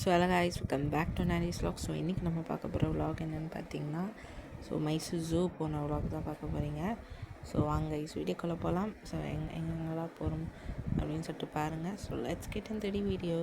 So hello guys, welcome back to Nani's vlog. So இன்றைக்கி நம்ம பார்க்க போகிற vlog என்னென்னு பார்த்தீங்கன்னா, ஸோ மைசூர் ஜூ போன vlog தான் பார்க்க போகிறீங்க. ஸோ வாங்க கைஸ், வீடியோக்குள்ளே போகலாம். ஸோ எங்கெங்கெல்லாம் போகிறோம் அப்படின்னு சொல்லிட்டு பாருங்கள். So let's get in the video.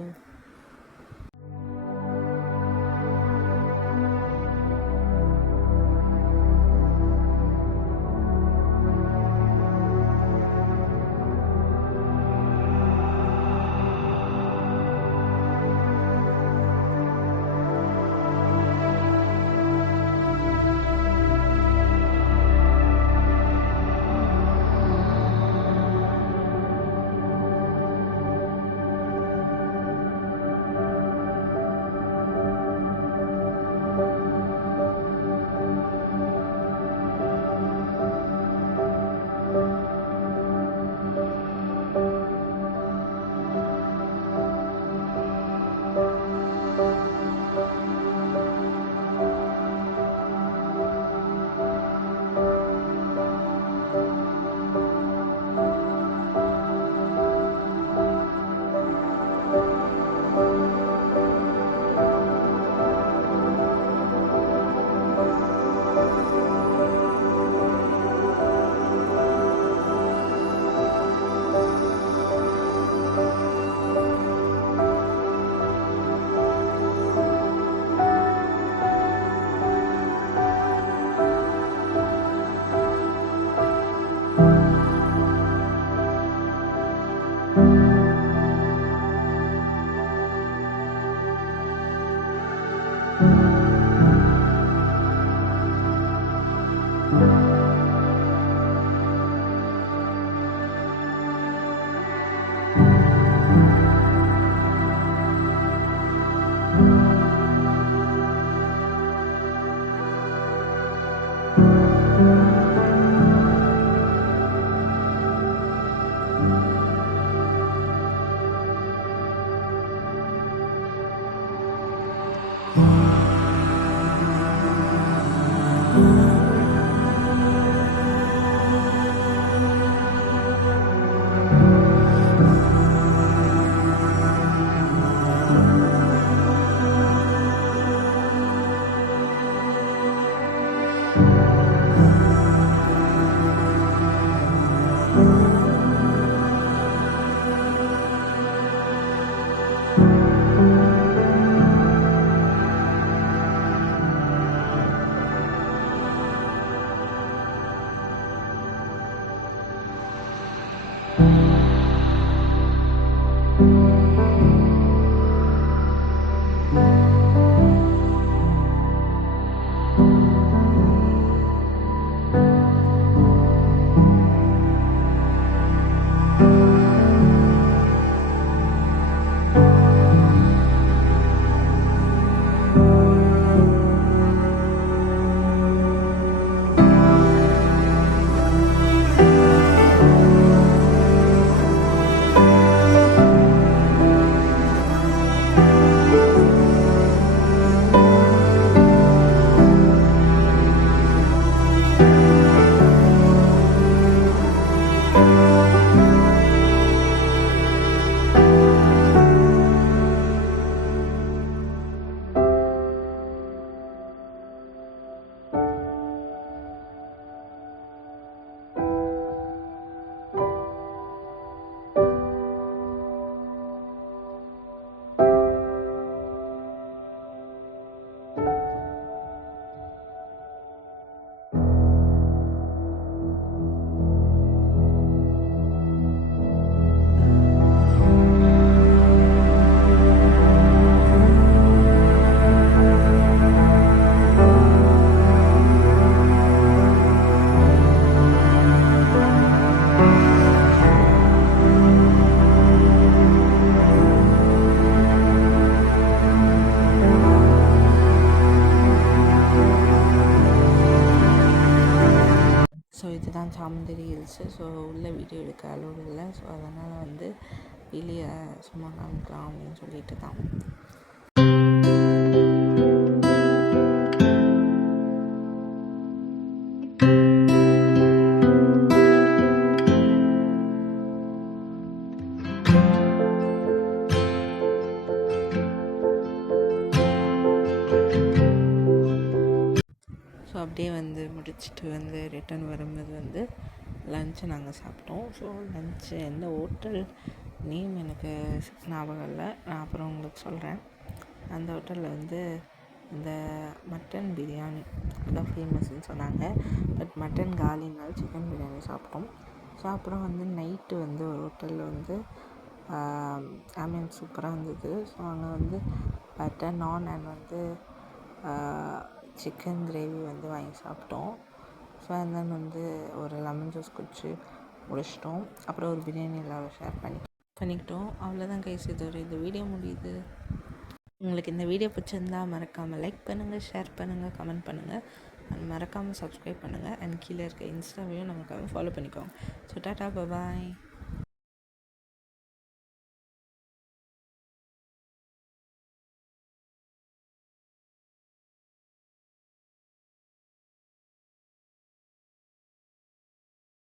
So இதுதான் சாமுந்திரி ஹில்ஸு. ஸோ உள்ளே வீடியோ எடுக்க அலோடு இல்லை. ஸோ அதனால் வந்து வெளியே சும்மா காமிக்கலாம் அப்படின்னு சொல்லிட்டு தான். முடிச்சுட்டு வந்து ரிட்டர்ன் வரும்போது வந்து லன்ச்சு நாங்கள் சாப்பிட்டோம். ஸோ லன்ச்சு எந்த ஹோட்டல் நேம் எனக்கு ஞாபகம் இல்லை, நான் அப்புறம் உங்களுக்கு சொல்கிறேன். அந்த ஹோட்டலில் வந்து இந்த மட்டன் பிரியாணி தான் ஃபேமஸ்ன்னு சொன்னாங்க. பட் மட்டன் காலினால சிக்கன் பிரியாணி சாப்பிட்டோம். ஸோ அப்புறம் வந்து நைட்டு வந்து ஒரு ஹோட்டலில் வந்து சூப்பராக இருந்தது. ஸோ அங்கே வந்து பட்டர் நான் அண்ட் வந்து சிக்கன் கிரேவி வந்து வாங்கி சாப்பிட்டோம். ஸோ அண்ட் தென் வந்து ஒரு லெமன் ஜூஸ் குடிச்சு முடிச்சிட்டோம். அப்புறம் ஒரு பிரியாணி எல்லோரும் ஷேர் பண்ணிக்கிட்டோம். அவ்வளோதான் கைஸ், இதோட இந்த வீடியோ முடியுது. உங்களுக்கு இந்த வீடியோ பிடிச்சிருந்தா மறக்காமல் லைக் பண்ணுங்கள், ஷேர் பண்ணுங்கள், கமெண்ட் பண்ணுங்கள் அண்ட் மறக்காமல் சப்ஸ்கிரைப் பண்ணுங்கள். அண்ட் கீழே இருக்க இன்ஸ்டாவையும் நமக்காக ஃபாலோ பண்ணிக்கோங்க. ஸோ டாட்டா பாய்.